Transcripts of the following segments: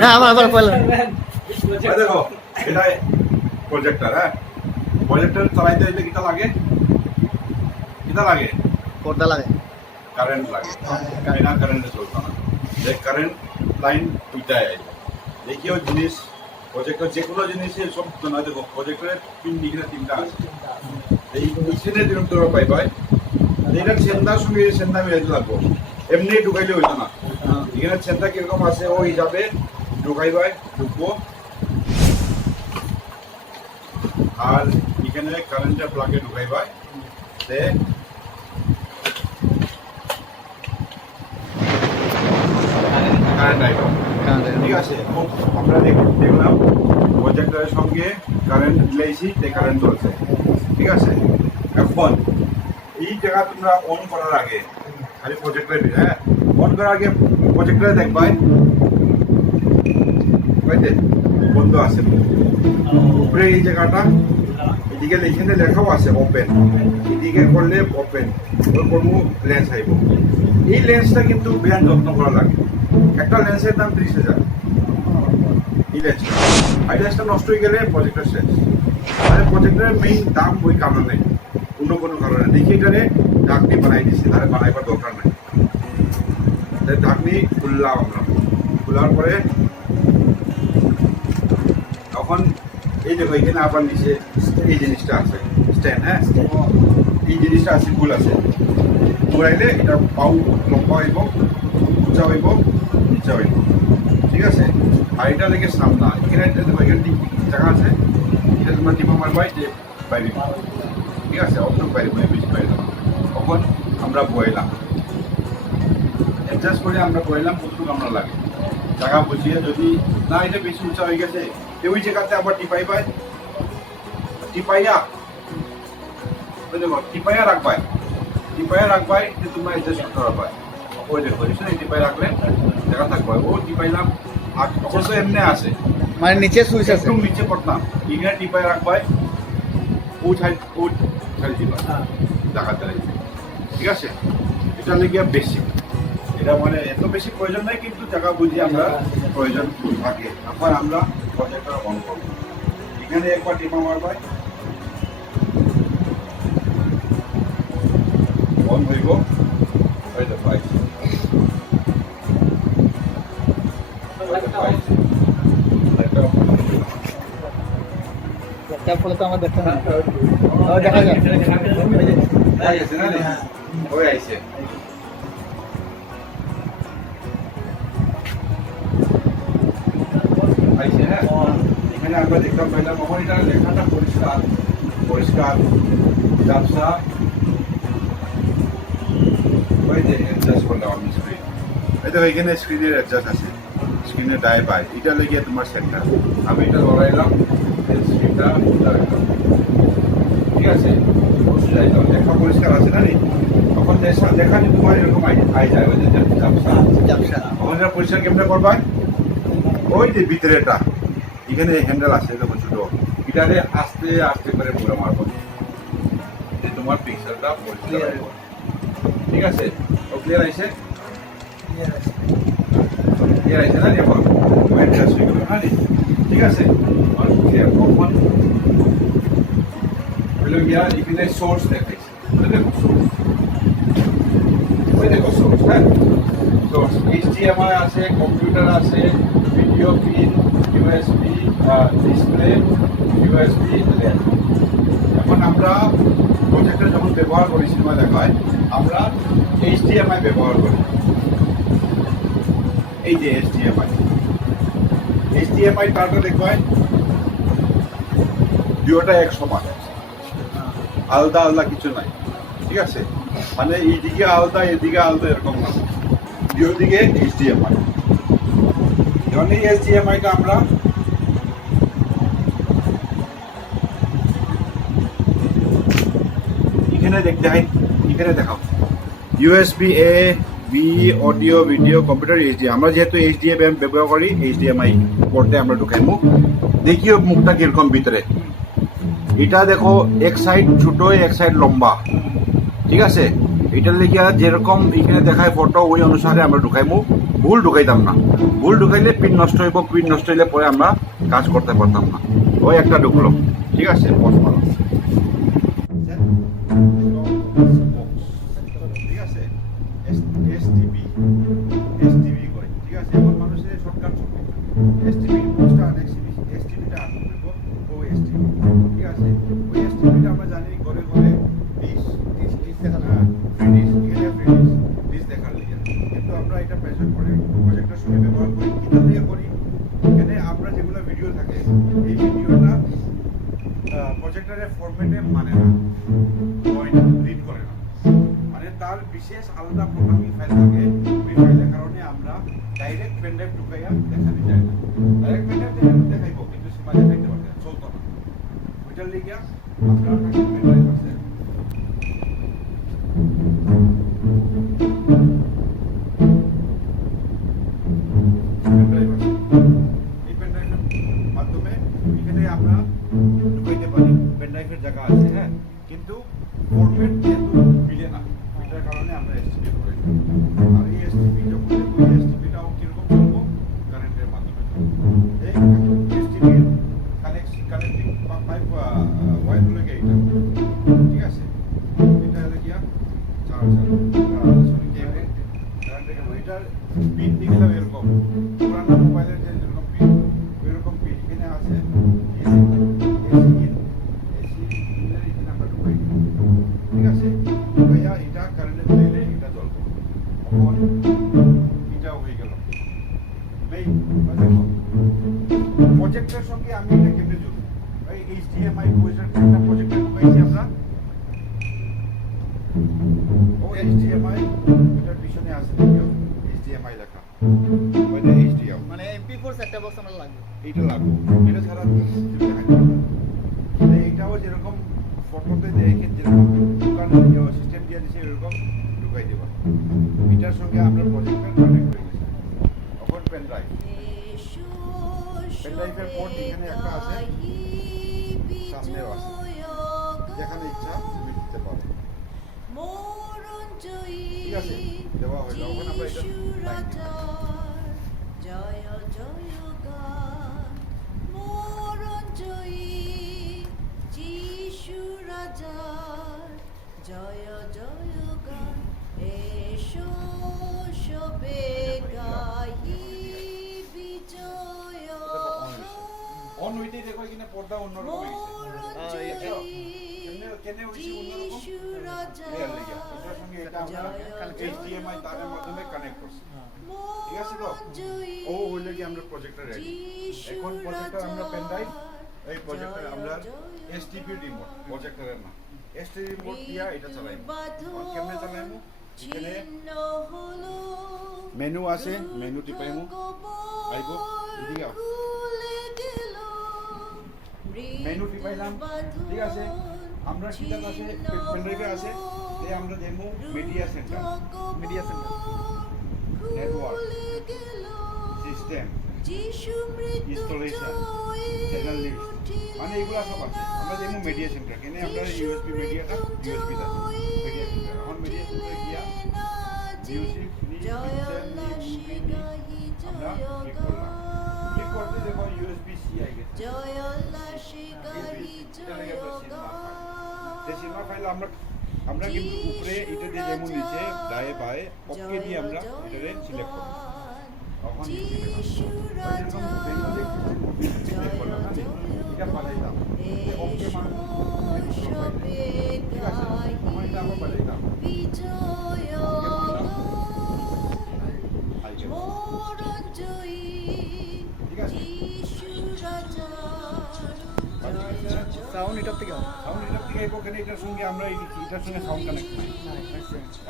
হ্যাঁ আমার আমার বললাম দেখো এটা প্রজেক্টর হ্যাঁ? প্রজেক্টর চালাইতে হইলে কিটা লাগে? কিটা লাগে? পর্দা লাগে। কারেন্ট লাগে। বিনা কারেন্টে চলতো না। যে কারেন্ট লাইন দুইটাই আছে দেখিও জিনিস প্রজেক্টর যে কোনো জিনিসে সব না দেখো প্রজেক্টরের পিন দিকে তিনটা আছে। এই পিছনে দিন তোরা পাই পাই এটা সেন্দার সঙ্গে সেন্দা মিলাইতে লাগবো। এমনি ঢুকাইলে হইতো না। এখানে সেন্টা কীরকম আছে ও হিসাবে ঢুকাইবাই ঢুকবো। আর এখানে কারেন্টের প্লাগে ঢুকাইবাই সে কারেন্ট আইবা ঠিক আছে আমরা দেখ- দেখলাম। প্রজেক্টরের সঙ্গে কারেন্ট দিলাইছি তে কারেন্ট চলছে। ঠিক আছে এখন এই জায়গা তোমরা অন করার আগে খালি প্রজেক্টরের হ্যাঁ? অন করার আগে প্রজেক্টরে দেখবাই। বুঝতে বন্ধ আছে। উপরে এই জায়গাটা, এদিকে এখানে লেখাও আছে ওপেন এদিকে করলে ওপেন করব লেন্স আইব। এই লেন্সটা কিন্তু বিরাট যত্ন করা লাগে। একটা লেন্সের দাম ত্রিশ হাজার। এই লেন্সটা এই লেন্সটা নষ্ট হয়ে গেলে প্রজেক্টর শেষ। মানে প্রজেক্টরের মেইন দাম ওই কারণে। অন্য কোনো কারণে। দেখি এটারে ঢাকনি বানাই দিচ্ছি তাহলে বানাইবার দরকার নেই। ঢাকনি খুললাম আমরা। খোলার পরে তখন এই দেখো এখানে আবার নিচে এই জিনিসটা আছে। স্ট্যান্ড হ্যাঁ? এই জিনিসটা আছে ফুল আছে। ঘুরাইলে এটা পাউ লম্বা হইব উঁচা হইব নিচা হইব। ঠিক আছে? আর এটা লেগে সামনা। এখানে এখানে জায়গা আছে। এটা তোমার টিপা মারবাই যে বাইরে। ঠিক আছে? অত বাইরে বাইরে বেশি বাইরে তখন আমরা বইলাম অ্যাডজাস্ট করে আমরা বইলাম কতটুকু আমরা লাগে। জায়গা বুঝিয়ে যদি না এটা বেশি উঁচা হয়ে গেছে ওই জায়গাতে আবার টিপাই পাই টিপাইয়া? দেখো টিপাইয়া রাখবাই। টিপাইয়া রাখবাই যে তোমরা অ্যাডজাস্ট করতে পারবাই ওই দেখো এই টিপাই রাখলে জায়গা থাকবে। ও টিপাইলাম আর তখন তো এমনি আছে। মানে নিচে সুইচ আছে। একদম নিচে করতাম এখানে টিপাই রাখবাই ও ছাই ও ছাই দিবা টাকা দেয় ঠিক আছে? এটা লেগে বেশি এটা মানে এত বেশি প্রয়োজন নাই কিন্তু টাকা বুঝি আমরা প্রয়োজন থাকে আবার আমরা প্রজেক্টর অন করব এখানে একবার টিপা মারবাই অন হইব দেখো দেখো আইছে। একটা তার ফলে তো আমার দেখতে না দেখা যায়? ওই আইছে এখানে আমরা দেখতাম পাইলাম আমার এটা লেখাটা পরিষ্কার পরিষ্কার ব্যবসা ওই যে অ্যাডজাস্ট করলাম আমি স্ক্রিন এই দেখো এখানে স্ক্রিনের অ্যাডজাস্ট আছে স্ক্রিনের ডাই বাই এটা লেগে তোমার সেন্টার আমি এটা ধরাইলাম স্ক্রিনটা ধরাইলাম। ঠিক আছে? পরিষ্কার আছে না রে? তখন দেখা দেখা যে তোমার এরকম আই আই যায় ওই যে ব্যবসা ব্যবসা তখন এটা পরিষ্কার কেমনে করবা? ওই যে ভিতরেটা এখানে হ্যান্ডেল আছে দেখো ছোট এটারে আস্তে আস্তে করে পুরো মারবো। যে তোমার পিক্সেলটা ঠিক আছে? ও ক্লিয়ার আইছে? ক্লিয়ার আইছে না? অ্যাডজাস্ট হয়ে ঠিক আছে? ক্লিয়ার কখন হলো গিয়া এখানে সোর্স দেখাইছে। দেখো সোর্স ওই দেখো সোর্স হ্যাঁ? সোর্স এইচডিএমআই আছে কম্পিউটার আছে video pin USB display USB এখন আমরা প্রজেক্টর যখন ব্যবহার করি সিনেমা দেখায়, আমরা এইচডিএমআই ব্যবহার করি। এই যে এইচডিএমআই এইচডিএমআই তারটা দেখবেন দুটা এক সমান। আলাদা আলাদা কিছু নাই, ঠিক আছে? মানে এইদিকে আলাদা, এদিকে আলাদা এরকম না। দুই দিকে এইচডিএমআই যেমন এই এইচডিএমআইটা আমরা এখানে দেখতে হয়, এখানে দেখাও। USB A B audio video computer HD আমরা যেহেতু এইচডিএম ব্যবহার করি এইচডিএমআই পোর্টে আমরা ঢুকাই মুখ। দেখিও মুখটা কীরকম ভিতরে। এটা দেখো, এক সাইড ছোট, এক সাইড লম্বা। ঠিক আছে? এটার লেগে যেরকম এখানে দেখায় ফটো ওই অনুসারে আমরা ঢুকাইমু। ভুল ঢুকাইতাম না। ভুল ঢুকাইলে পিন নষ্ট হইব পিন নষ্ট হইলে পরে আমরা কাজ করতে পারতাম না। ওই একটা ঢুকলো। ঠিক আছে পজ মারো। ঠিক আছে? এসটিপি এসটিপি কয়। ঠিক যেগুলো ভিডিও থাকে, এই ভিডিওটা প্রজেক্টরের ফরম্যাটে মানে না পয়েন্ট রিড করে না। মানে তার বিশেষ আলাদা প্রোগ্রামিং ফাইল থাকে, ওই ফাইলের কারণে আমরা ডাইরেক্ট পেনড্রাইভ ঢুকাইয়া দেখাতে যাই না। ডাইরেক্ট পেনড্রাইভ দেখাতে দেখাইব, কিন্তু সীমা দেখাইতে পারবে চলতো না। ওইটার লিগে আমরা আমরা এসটিপি করে আর এই এসটিপি যখন দেখব এসটিপিটাও কীরকম চলবো? কারেন্টের মাধ্যমে। এই এসটিপির কানেক্ট কানেক্টিং পাইপ ওয়াইর হলো গিয়ে এটা? ঠিক আছে? এটা হলো গিয়া চার্জার সরি কেবল এটার পিন দেখলাম এরকম। পুরানো মোবাইলের যে এইচডিএমআই বইটার একটা প্রজেক্টে ঢুকাইছি আমরা। ও এইচডিএমআই এটার পিছনে আছে দেখিও এইচডিএমআই লেখা। ওইটা এইচডিএম মানে এমপি ফোর সেটটা বক্স আমার লাগবে। এইটা লাগবে। এটা ছাড়া এইটাও যেরকম ফটোতে দেখে যেরকম দোকান সিস্টেম দিয়ে দিছে এরকম ঢুকাই দেবা। এটার সঙ্গে আমরা প্রজেক্টর কানেক্ট হয়ে গেছে তখন পেন ড্রাইভ পেনড্রাইভের পোর্ট এখানে একটা আছে। সামনেও আছে। যেখানে ইচ্ছা তুমি দিতে পারো। ঠিক আছে দেওয়া হয়ে যাবে। আমরা এটা ঠিক আছে তো? ও হইলে কি আমরা প্রজেক্টর রেডি এখন প্রজেক্টর আমরা এই প্রজেক্টর আমরা এসটিপি রিমোট প্রজেক্টরের না। এসটি রিমোট দিয়া এটা চালাইব। এখন কেমনে চালাইব? এখানে মেনু আছে মেনু টিপাইমু আইব এদিকে আও। মেনু টিপাইলাম ঠিক আছে? আমরা সেটা আছে পেন আছে এই আমরা দেখব media centre media centre network system মানে এগুলা সব আছে। আমরা মিডিয়া সেন্টার কেনে আমরা ইউএসবি মিডিয়াটা সেন্টারে গিয়া দেখো ইউএসবি সি আই গেছে যে সিনেমা ফাইল আমরা আমরা কিন্তু উপরে এটা দিয়ে যেমন নিচে দায়ে বায়ে ওকে দিয়ে আমরা এটারে সিলেক্ট করব তখন সিলেক্ট করলাম এটা পাঠাইতাম ওকে মান এটার সঙ্গে আমরা এটার সঙ্গে সাউন্ড কানেক্ট নাই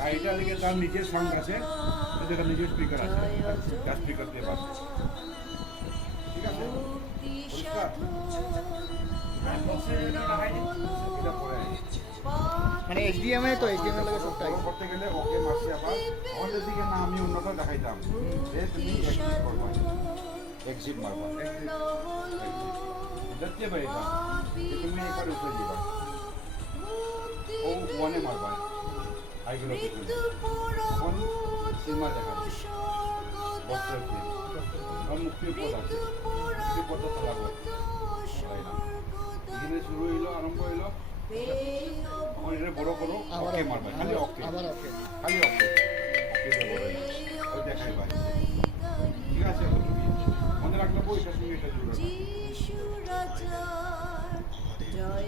আর এটা দিকে তার নিজের সাউন্ড আছে এটা নিজের স্পিকার আছে গাছ স্পিকার দিয়ে বাজছে ঠিক আছে? পরে। মানে এইচডিএমআই তো এইচডিএমআই লাগে সবটাই। করতে গেলে ওকে মারছি আবার। আমাদের দিকে না আমি অন্যটা দেখাইতাম। যে তুমি এক্সিট করবা। এক্সিট মারবা। ভাই এটা যে তুমি একবার উপরে দিবা। ও ওয়ানে মারবা মৃত্যু এখন সিনেমা দেখা বস্ত্রের ফিল্ম এখন মুক্তির পথ আছে এখানে শুরু হইল আরম্ভ হইল। এখন এটা বড় করো অকে মারবে খালি ওকে। খালি অকে অকে বড় ওই দেখাই ভাই ঠিক আছে? এখন তুমি মনে রাখলে বই এটা শুনে এটা জুড়ে যিশু জয়